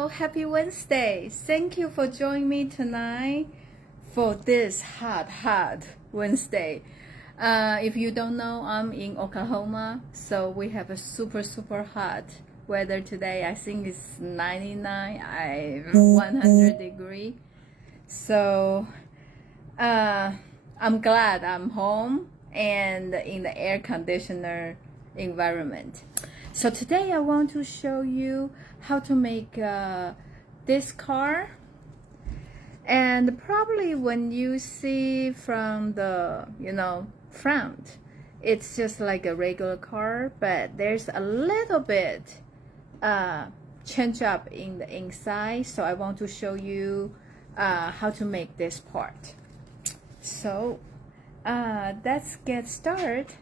Hello, happy Wednesday. Thank you for joining me tonight for this hot Wednesday. If you don't know, I'm in Oklahoma, so we have a super hot weather today. I think it's 100 degree. So I'm glad I'm home and in the air conditioner environment. So today I want to show you how to make this car. And probably when you see from the front, it's just like a regular car, but there's a little bit change up in the inside. So I want to show you how to make this part. So let's get started.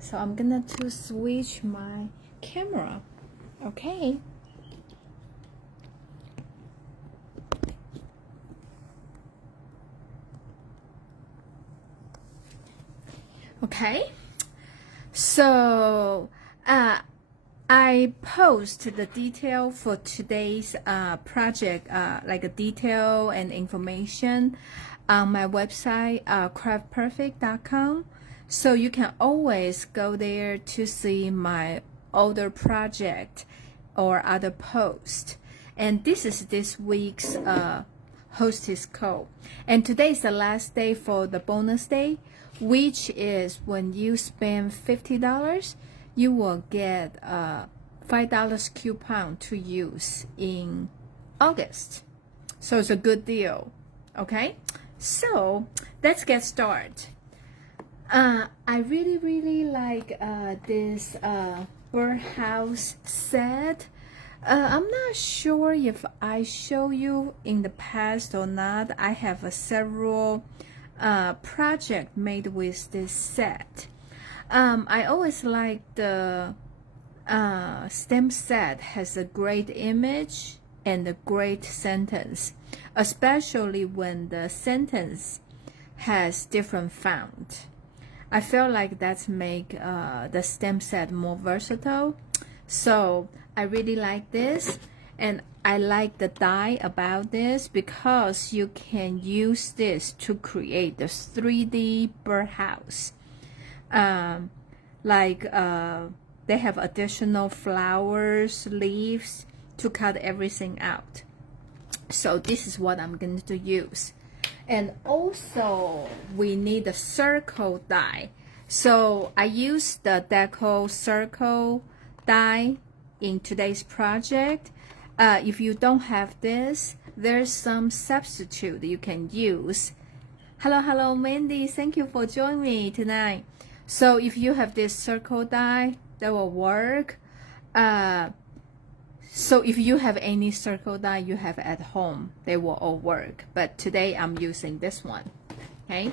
So I'm gonna to switch my camera. Okay. Okay. So I post the detail for today's project, like a detail and information on my website, craftperfect.com. So you can always go there to see my older project or other post. And this is this week's hostess code. And today is the last day for the bonus day, which is when you spend $50, you will get a $5 coupon to use in August. So it's a good deal. Okay, so let's get started. I really like this Birdhouse set. I'm not sure if I show you in the past or not. I have several project made with this set. I always like the stamp set has a great image and a great sentence, especially when the sentence has different font. I feel like that's make the stamp set more versatile. So I really like this, and I like the die about this because you can use this to create the 3D birdhouse. They have additional flowers, leaves to cut everything out. So this is what I'm going to use. And also we need a circle die. So I use the Deco circle die in today's project. If you don't have this, there's some substitute you can use. Hello Mandy, thank you for joining me tonight. So if you have this circle die, that will work. So if you have any circle die you have at home, they will all work. But today I'm using this one. Okay.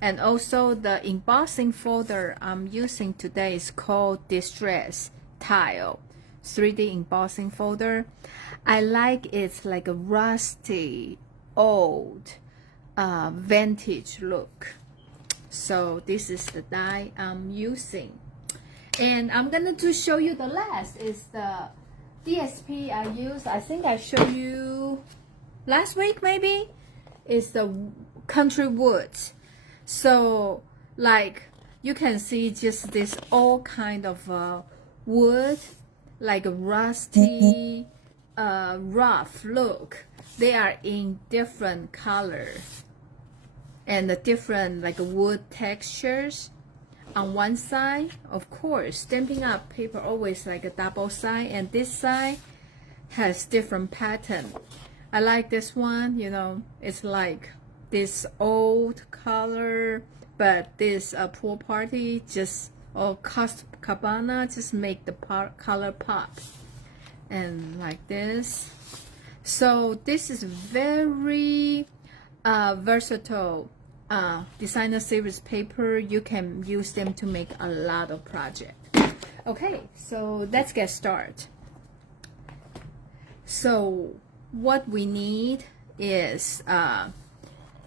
And also the embossing folder I'm using today is called Distress Tile 3D embossing folder. I like it's like a rusty, old, vintage look. So this is the die I'm using. And I'm gonna to show you the last is the DSP I use. I think I showed you last week maybe. It's the country woods. So like you can see just this all kind of wood, like a rusty, rough look. They are in different colors and the different like wood textures. On one side, of course, Stampin' Up paper always like a double side, and this side has different pattern. I like this one, it's like this old color, but this pool party just Cabana just make the color pop, and like this. So this is very versatile. Designer series paper. You can use them to make a lot of projects. Okay, so let's get started. So what we need is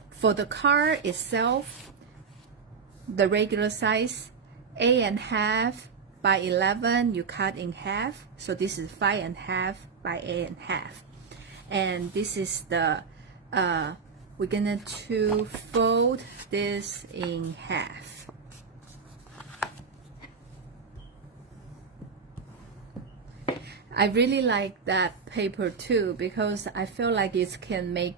for the card itself, the regular size 8.5 by 11, you cut in half. So this is 5.5 by 8.5. And this is the we're gonna to fold this in half. I really like that paper too because I feel like it can make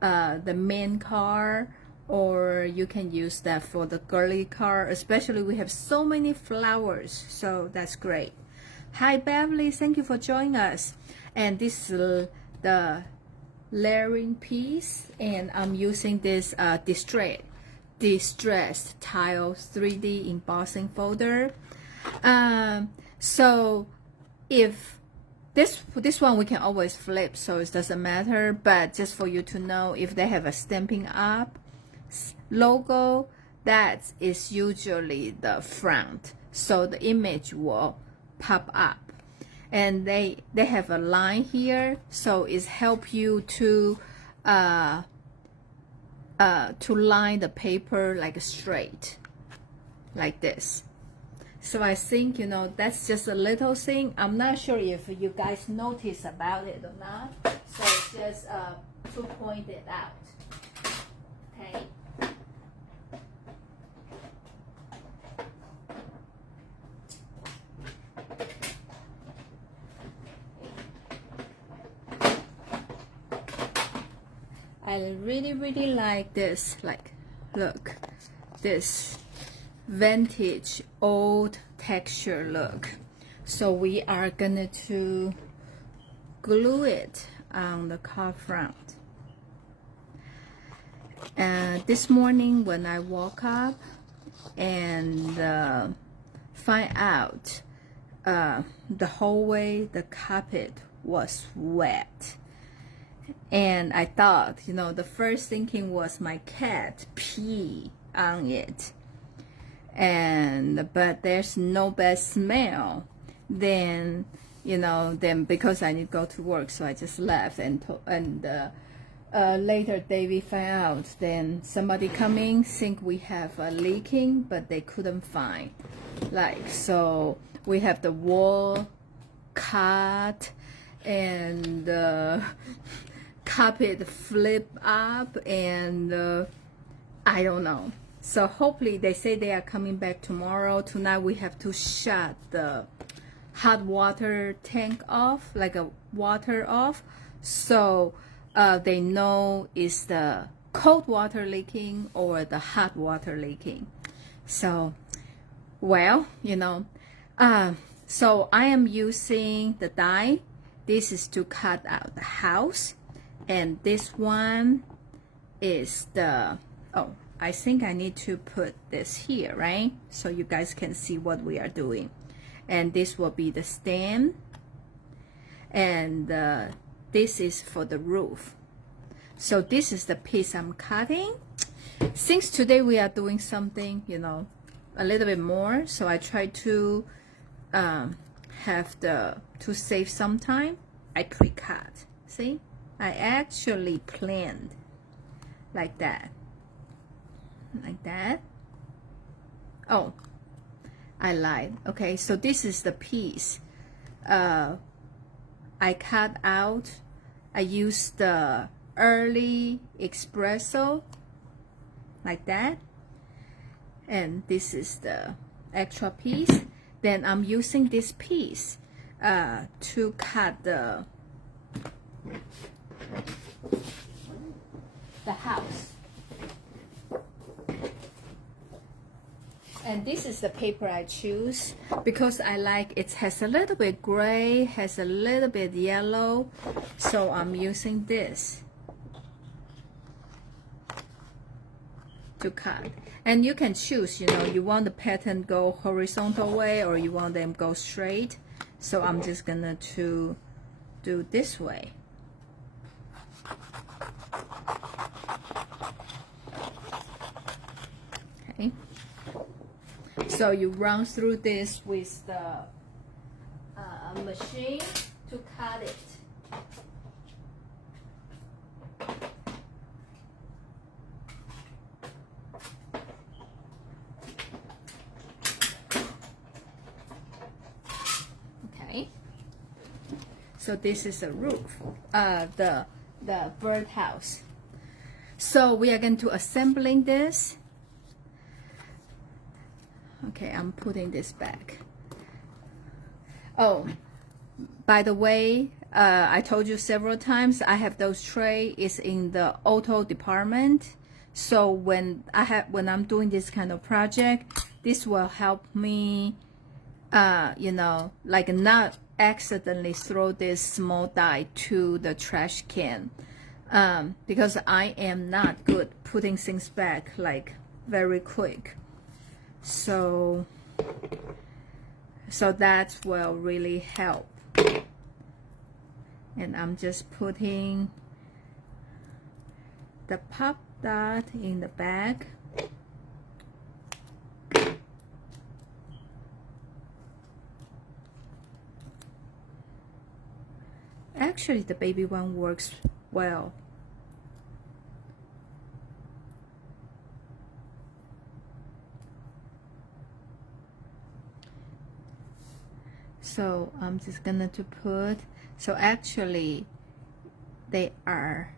the main card, or you can use that for the girly card, especially we have so many flowers, so that's great. Hi Beverly, thank you for joining us. And this is the layering piece, and I'm using this distressed tile 3D embossing folder. So if this one we can always flip, so it doesn't matter, but just for you to know, if they have a Stampin' Up logo, that is usually the front, so the image will pop up. And they have a line here, so it help you to line the paper like straight, like this. So I think, you know, that's just a little thing. I'm not sure if you guys notice about it or not. So just to point it out. Okay. I really like this. Like, look, this vintage old texture look. So we are gonna to glue it on the card front. And this morning when I woke up and find out the hallway, the carpet was wet, and I thought, you know, the first thinking was my cat pee on it. But there's no bad smell. Then, you know, because I need to go to work, so I just left. And later David found out. Then somebody coming, think we have a leaking, but they couldn't find. Like, so we have the wall cut and the carpet flip up, and I don't know. So hopefully, they say they are coming back tomorrow. Tonight we have to shut the hot water tank off, like a water off, so they know is the cold water leaking or the hot water leaking. So, well, you know, so I am using the die. This is to cut out the house, and this one is the, oh, I think I need to put this here, right? So you guys can see what we are doing. And this will be the stand. And this is for the roof. So this is the piece I'm cutting. Since today we are doing something, you know, a little bit more, so I try to to save some time. I pre-cut. See? I actually planned like that. Like that. Oh, I lied. Okay, so this is the piece I cut out. I used the early espresso like that, and this is the extra piece. Then I'm using this piece to cut the house. And this is the paper I choose because I like it has a little bit gray, has a little bit yellow, so I'm using this to cut. And you can choose, you know, you want the pattern go horizontal way or you want them go straight. So I'm just gonna to do this way. Okay. So you run through this with the machine to cut it. So this is a roof, the birdhouse. So we are going to assembling this. Okay, I'm putting this back. Oh, by the way, I told you several times I have those tray is in the auto department. So when I'm doing this kind of project, this will help me, you know, like not accidentally throw this small die to the trash can, because I am not good putting things back like very quick. So that will really help. And I'm just putting the pop dot in the back. Actually, the baby one works well. So I'm just gonna to put, so actually they are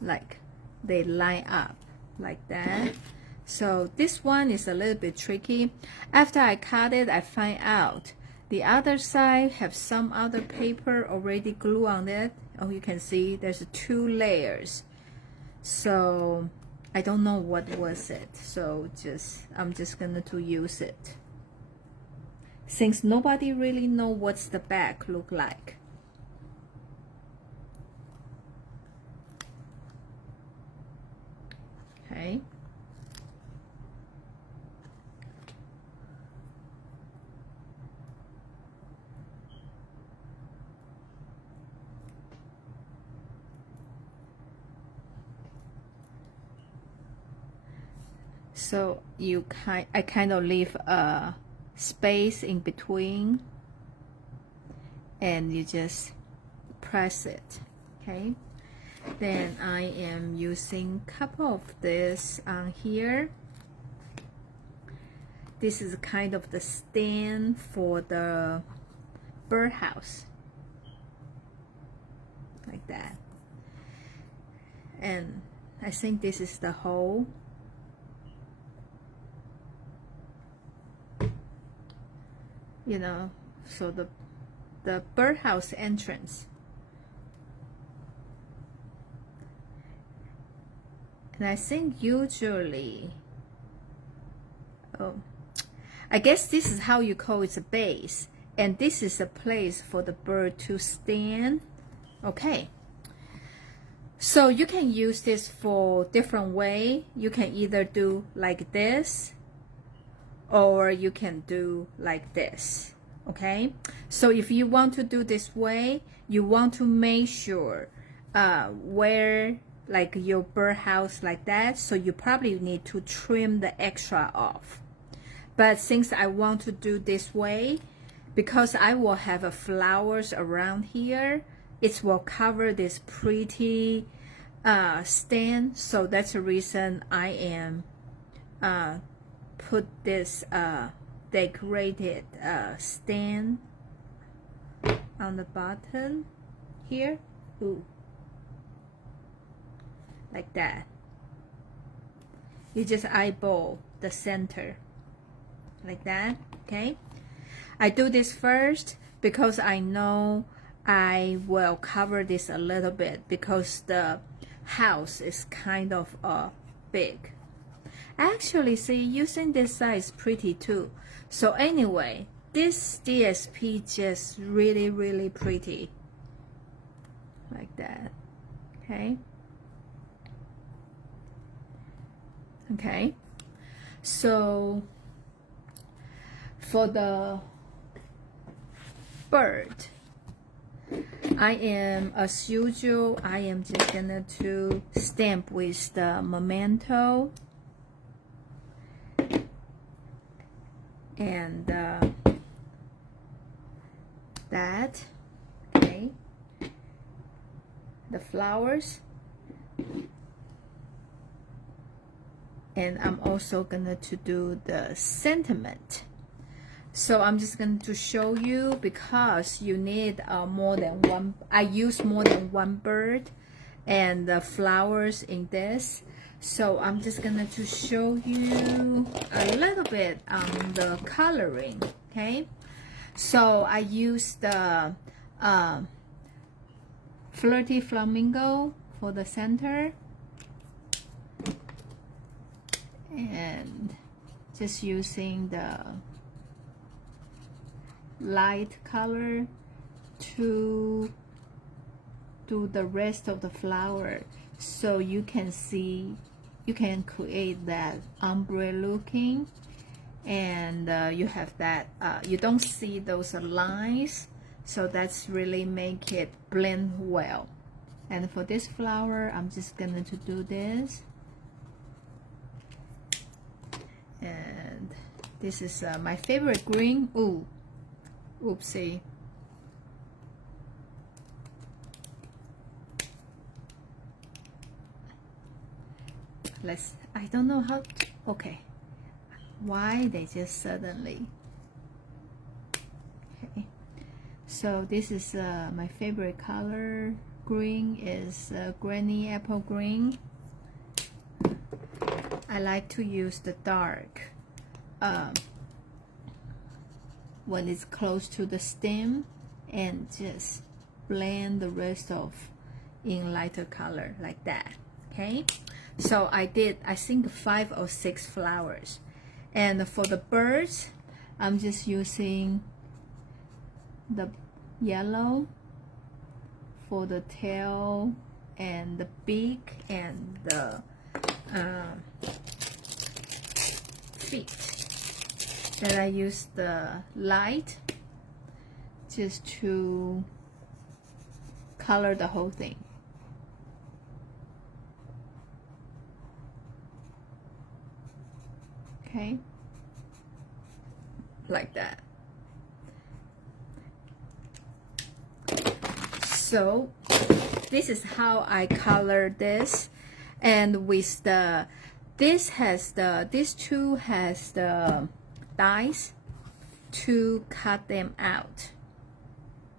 like, they line up like that. So this one is a little bit tricky. After I cut it, I find out the other side have some other paper already glued on it. Oh, you can see there's 2 layers. So I don't know what was it. So I'm just gonna to use it, since nobody really know what's the back look like. Okay. So I kind of leave a space in between, and you just press it. Okay. Then I am using a couple of this on here. This is kind of the stand for the birdhouse, like that. And I think this is the hole. You know, so the birdhouse entrance. And I think usually, oh, I guess this is how you call it, a base. And this is a place for the bird to stand. Okay. So you can use this for different way. You can either do like this, or you can do like this. Okay. So if you want to do this way, you want to make sure where like your birdhouse like that, so you probably need to trim the extra off. But since I want to do this way, because I will have a flowers around here, it will cover this pretty stand. So that's the reason I am put this decorated stand on the bottom here. Ooh. Like that. You just eyeball the center like that. Okay. I do this first because I know I will cover this a little bit because the house is kind of big. Actually, see, using this side is pretty too. So anyway, this DSP just really pretty like that. Okay. Okay, so for the bird, I am, as usual, I am just gonna to stamp with the memento and that, okay, the flowers. And I'm also gonna to do the sentiment So I'm just going to show you because you need more than one. I use more than one bird and the flowers in this. So I'm just going to show you a little bit on the coloring. Okay. So I used the Flirty Flamingo for the center. And just using the light color to do the rest of the flower, so you can see, you can create that ombre looking, and you have that you don't see those lines, so that's really make it blend well. And for this flower, I'm just going to do this, and this is my favorite green. Ooh, oopsie. I don't know how to, okay, why they just suddenly, okay. So this is my favorite color. Green is Granny Apple Green. I like to use the dark when it's close to the stem, and just blend the rest of in lighter color like that. Okay, so I did, I think 5 or 6 flowers. And for the birds, I'm just using the yellow for the tail and the beak and the feet. Then I use the light just to color the whole thing. Okay, like that. So this is how I color this, and with the this two has the dies to cut them out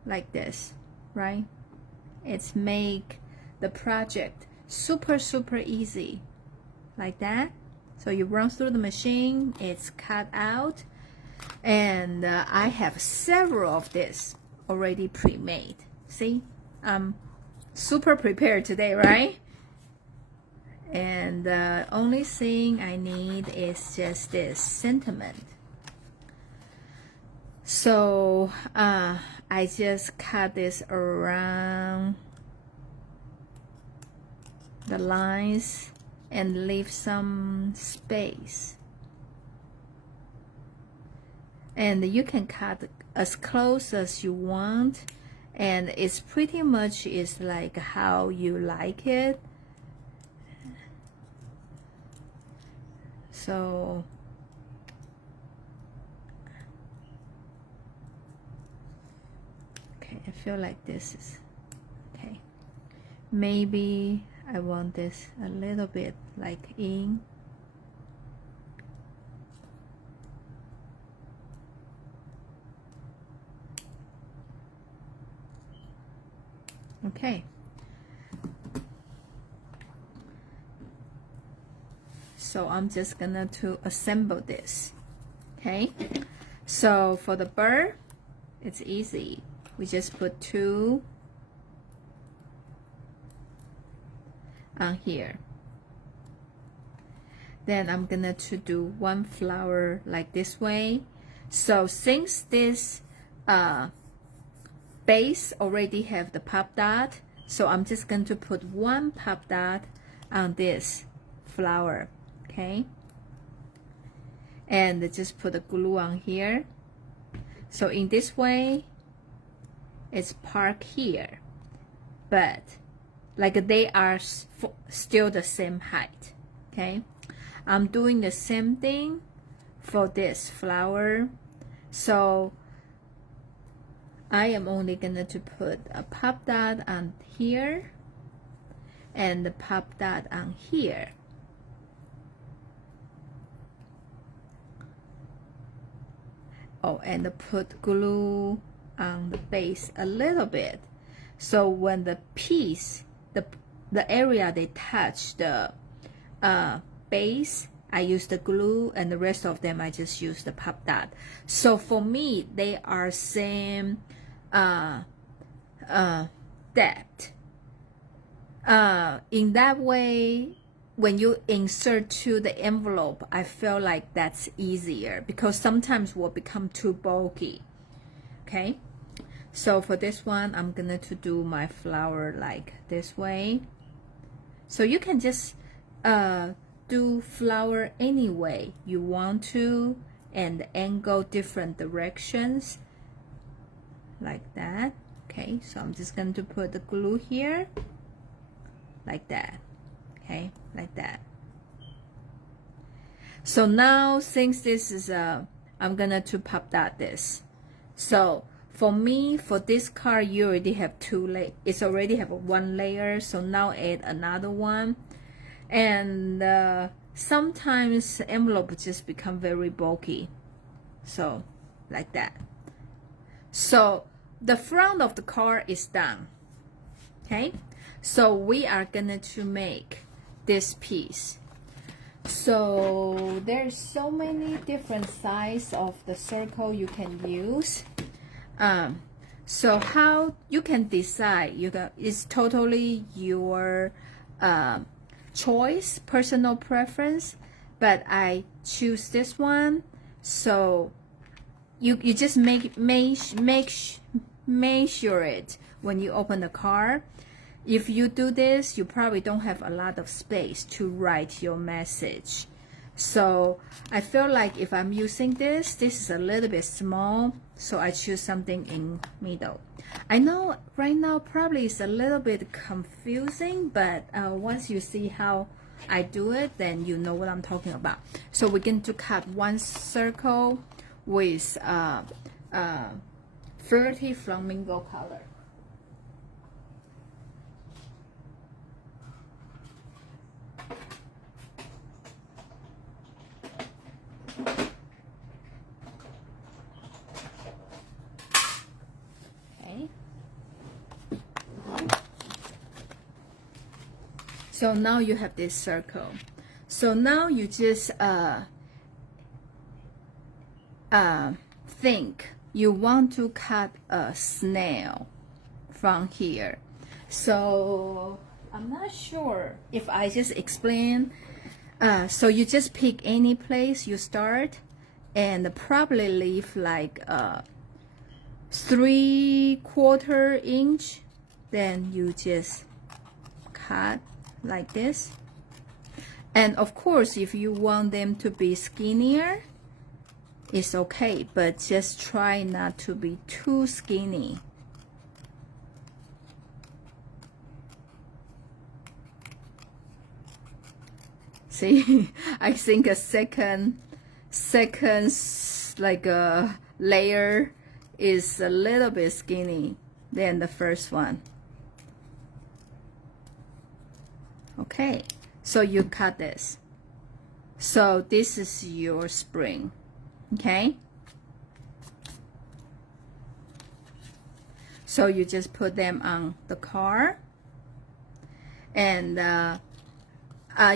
like this, right? It's make the project super easy like that. So you run through the machine, it's cut out, and I have several of this already pre-made. See, I'm super prepared today, right? And the only thing I need is just this sentiment. So I just cut this around the lines and leave some space. And you can cut as close as you want, and it's pretty much is like how you like it. So okay, I feel like this is okay. Maybe I want this a little bit like in. Okay. So I'm just gonna to assemble this. Okay. So for the bird, it's easy. We just put 2 on here. Then I'm gonna to do 1 flower like this way. So since this base already have the pop dot, so I'm just going to put 1 pop dot on this flower. Okay, and just put the glue on here. So in this way, it's parked here, but like they are still the same height. Okay, I'm doing the same thing for this flower. So I am only gonna to put a pop dot on here and the pop dot on here. Oh, and put glue on the base a little bit. So when the piece, the area they touch the base, I use the glue, and the rest of them I just use the pop dot. So for me, they are same depth. In that way, when you insert to the envelope, I feel like that's easier because sometimes will become too bulky. Okay, so for this one, I'm gonna to do my flower like this way. So you can just do flower any way you want to, and angle different directions like that. Okay, so I'm just going to put the glue here like that. Okay, like that. So now, since this is I'm gonna to pop dot this. So for me, for this card, you already have it's already have one layer, so now add another one. And sometimes envelope just become very bulky, so like that. So the front of the card is done. Okay, so we are gonna to make this piece. So there's so many different size of the circle you can use. So how you can decide, it's totally your choice, personal preference, but I choose this one. So you just measure it when you open the card. If you do this, you probably don't have a lot of space to write your message. So I feel like if I'm using this is a little bit small, so I choose something in middle. I know right now probably it's a little bit confusing, but once you see how I do it, then you know what I'm talking about. So we're going to cut one circle with 30 flamingo color. So now you have this circle. So now you just think you want to cut a snail from here. So I'm not sure if I just explain. So you just pick any place you start, and probably leave like 3/4 inch. Then you just cut like this. And of course, if you want them to be skinnier, it's okay, but just try not to be too skinny. See, I think a second like a layer is a little bit skinny than the first one. Okay, so you cut this. So this is your spring. Okay, so you just put them on the card, and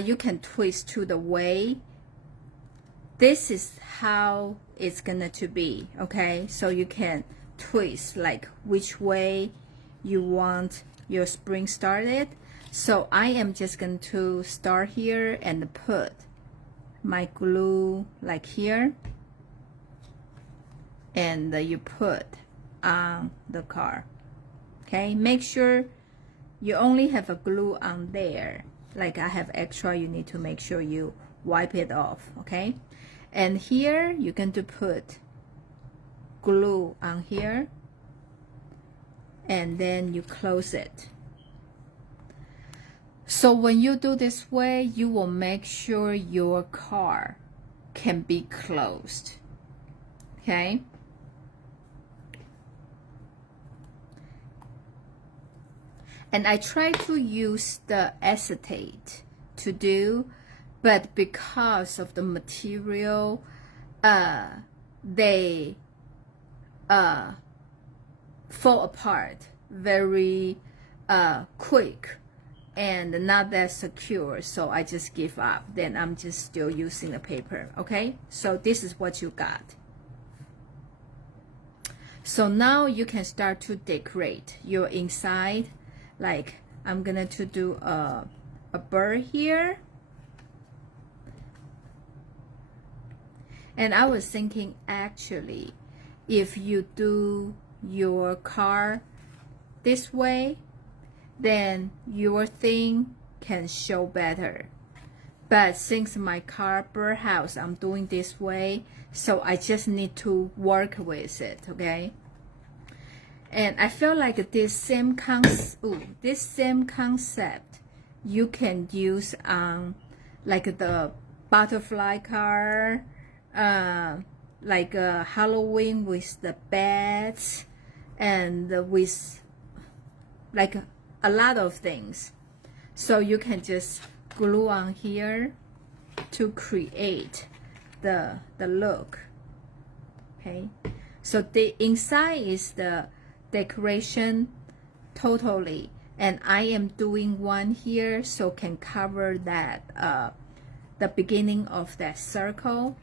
you can twist to the way. This is how it's gonna to be. Okay, so you can twist like which way you want your spring started. So I am just going to start here and put my glue like here, and you put on the card. Okay, make sure you only have a glue on there. Like I have extra, you need to make sure you wipe it off. Okay, and here you're going to put glue on here, and then you close it. So when you do this way, you will make sure your card can be closed. Okay? And I try to use the acetate to do, but because of the material, they fall apart very quick and not that secure, so I just give up. Then I'm just still using the paper. Okay, so this is what you got. So now you can start to decorate your inside. Like I'm gonna to do a bird here. And I was thinking, actually, if you do your car this way, then your thing can show better. But since my car Birdhouse, I'm doing this way, so I just need to work with it, okay? And I feel like this same concept you can use on like the butterfly car, like Halloween with the bats, and with like a lot of things. So you can just glue on here to create the look. Okay, so the inside is the decoration totally, and I am doing one here so can cover that the beginning of that circle.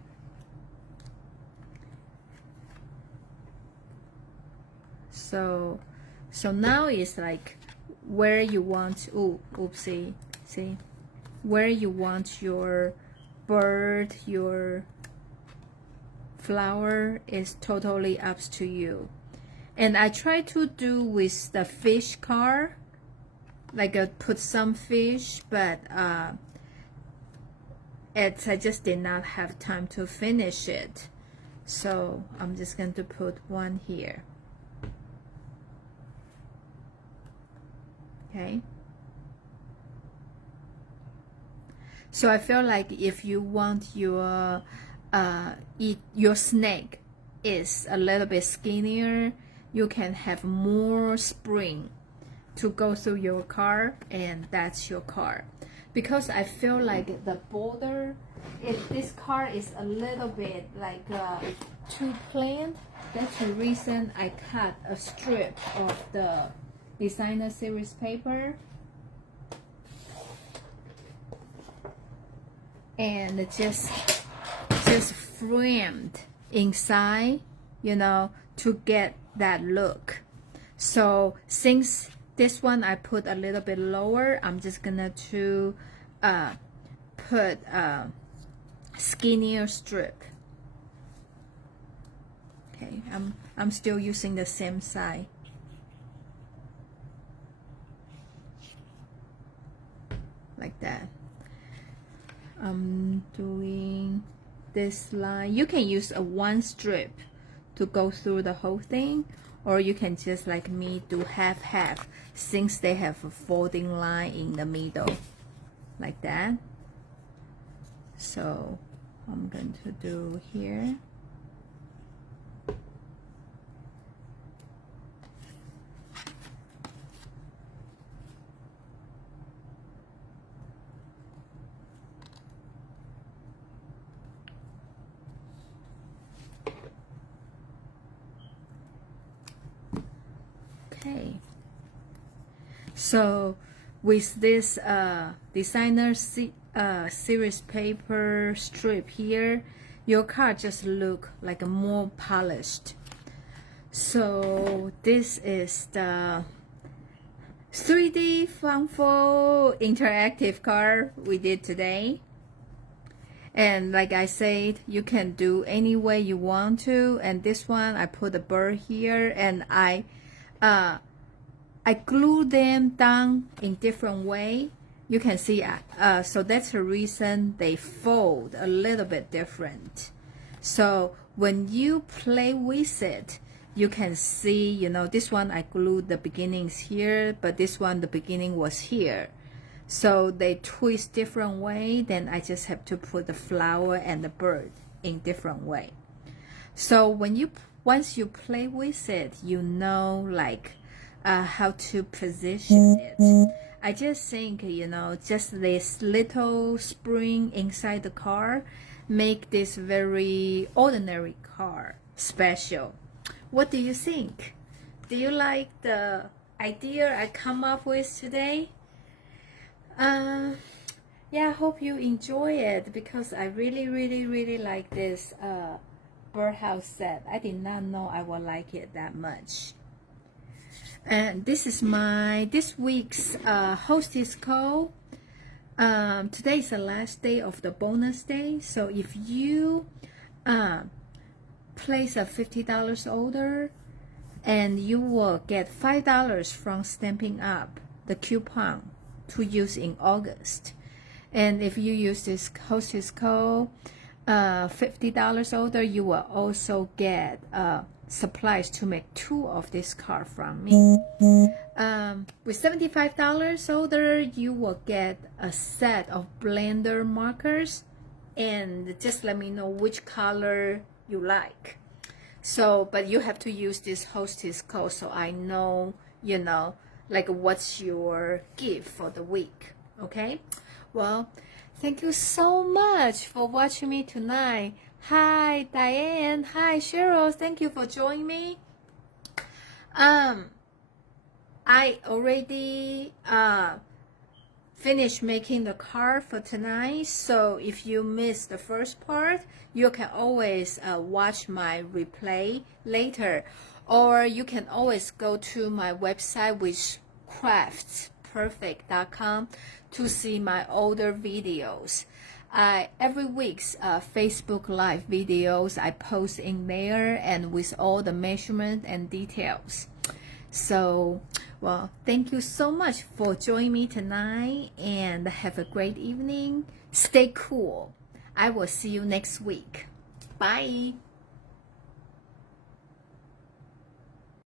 So now it's like where you want, oopsie, see, where you want your bird, your flower is totally up to you. And I try to do with the fish car, like put some fish, but I just did not have time to finish it. So I'm just going to put one here. Okay. So I feel like if you want your snake is a little bit skinnier, you can have more spring to go through your car, and that's your car. Because I feel like the border, if this car is a little bit like too plain, that's the reason I cut a strip of the designer series paper and just framed inside, you know, to get that look. So since this one I put a little bit lower, I'm just gonna to put a skinnier strip. Okay, I'm still using the same side. Like that. I'm doing this line. You can use a one strip to go through the whole thing, or you can just like me do half since they have a folding line in the middle, like that. So I'm going to do here. Okay, so with this designer series paper strip here, your card just look like a more polished. So this is the 3D Funful interactive card we did today. And like I said, you can do any way you want to. And this one, I put a bird here, and I glue them down in different way. You can see, so that's the reason they fold a little bit different. So when you play with it, you can see, you know, this one I glued the beginnings here, but this one the beginning was here. So they twist different way, then I just have to put the flower and the bird in different way. So when once you play with it, you know like how to position it. I just think, you know, just this little spring inside the car make this very ordinary car special. What do you think? Do you like the idea I come up with today? Yeah, I hope you enjoy it because I really like this birdhouse set. I did not know I would like it that much. And this is this week's hostess code. Today is the last day of the bonus day, so if you place a $50 order, and you will get $5 from Stampin Up, the coupon to use in August. And if you use this hostess code, $50 order, you will also get supplies to make 2 of this card from me. With $75 order, you will get a set of blender markers, and just let me know which color you like. So, but you have to use this hostess code so I know, you know, like what's your gift for the week. Okay? Well, thank you so much for watching me tonight. Hi, Diane. Hi, Cheryl. Thank you for joining me. I already finished making the card for tonight, so if you missed the first part, you can always watch my replay later, or you can always go to my website, which craftsperfect.com, to see my older videos. Every week's Facebook Live videos I post in there, and with all the measurement and details. So, well, thank you so much for joining me tonight, and have a great evening. Stay cool. I will see you next week. Bye.